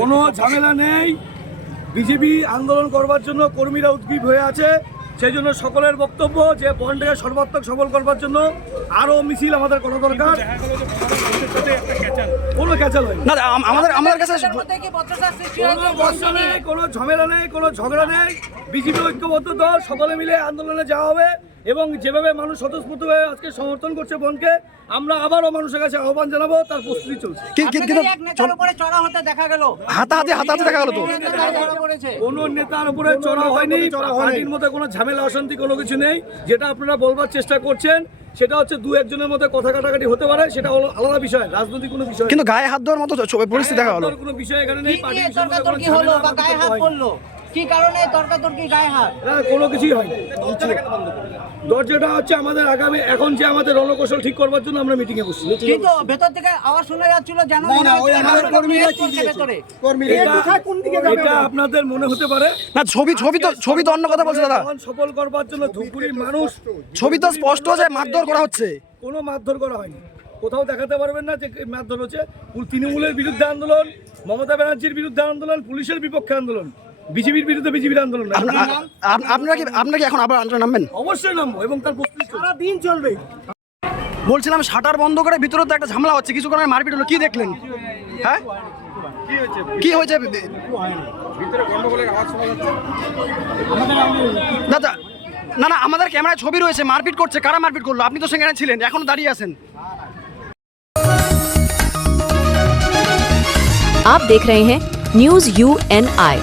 কোনো ঝামেলা নেই। বিজেপি আন্দোলন করবার জন্য কর্মীরা উদ্গ্রীব হয়ে আছে। সেই জন্য সকলের বক্তব্য যে বনটাকে সর্বাত্মক সফল করবার জন্য আরও মিছিল আমাদের করা দরকার। কোনো ক্যাচাল না আমাদের আমাদের কাছে কোনো ঝামেলা নেই কোনো ঝগড়া নেই। বিজেপি ঐক্যবদ্ধ দল সকলে মিলে আন্দোলনে যাওয়া হবে এবং যেভাবে মানুষ স্বতঃস্ফূর্তভাবে আজকে সমর্থন করছে বনকে আমরা আবারও মানুষের কাছে আহ্বান জানাব তার প্রস্তুতি চলছে। কি- কি- কিন্তু এক নেতার উপরে চড়া হতে দেখা গেল। হাতাহাতি হাতাহাতি দেখা গেল তো। কোনো নেতার উপরে চড়া হয়নি পার্টির মধ্যে কোনো ঝামেলা অশান্তি কোনো কিছু নেই। যেটা আপনারা বলবার চেষ্টা করছেন সেটা হচ্ছে দু একজনের মধ্যে কথা কাটাকাটি হতে পারে সেটা হলো আলাদা বিষয় রাজনৈতিক কোনো বিষয়। কিন্তু গায়ে হাত দেওয়ার মতো ছবি পরিস্থিতি দেখা হলো। কোনো বিষয় এখানে নেই হলো বা গায়ে হাত। কি কারণে তর্কাতর্কি গায়ে হাত? হ্যাঁ কোনো কিছুই হয়নি। দরজাটা হচ্ছে আমাদের আগামী এখন যে আমাদের রণকৌশল ঠিক করবার জন্য আমরা মিটিংয়ে বসছি। কিন্তু ভেতর থেকে আওয়াজ শোনা যাচ্ছিল মনে কর্মীরা এটা- এটা আপনাদের মনে হতে পারে? না ছবি ছবি তো ছবি তো অন্য কথা বলছে দাদা। এখন সফল করবার জন্য ধূপগুড়ির মানুষ ছবি তো স্পষ্ট যে মারধর করা হচ্ছে। কোনো মারধর করা হয়নি। কোথাও দেখাতে পারবেন না যে মারধর হচ্ছে। তৃণমূলের বিরুদ্ধে আন্দোলন মমতা ব্যানার্জির বিরুদ্ধে আন্দোলন পুলিশের বিপক্ষে আন্দোলন। বিজেপির বিরুদ্ধে বিজেপির আন্দোলন না। আপনা- আপ- আপনারা কি আপনারা কি এখন আবার আন্দোলন নামবেন অবশ্যই নামবো এবং তার প্রস্তুতি চলছে। বলছিলাম শাটার বন্ধ করে ভিতরে তো একটা ঝামেলা হচ্ছে কিছু করে মারপিট হলো কি দেখলেন হ্যাঁ কি হয়েছে দাদা না না আমাদের ক্যামেরায় ছবি রয়েছে মারপিট করছে কারা মারপিট করলো আপনি তো সেখানে ছিলেন এখন দাঁড়িয়ে আছেন आप देख रहे हैं न्यूज यू एन आई